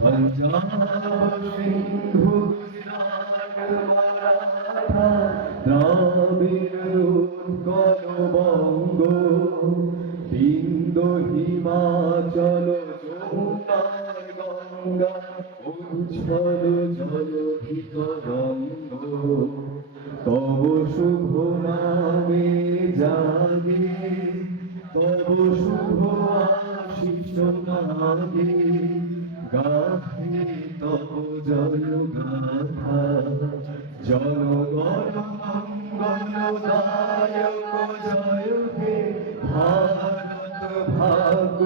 पंजाब सिंध गुजरात मराठा द्राविड़ उत्कल बंग বিন্দু হিমাচল যমুনার গঙ্গা উচ্ছল জলধিত রঙ্গ তব শুভ নামে জাগে তব শুভ আশিস মাগে গাহে তব জয় গাথা জনগণ মঙ্গলদায়ক জয় হে ভারত ভাগ্য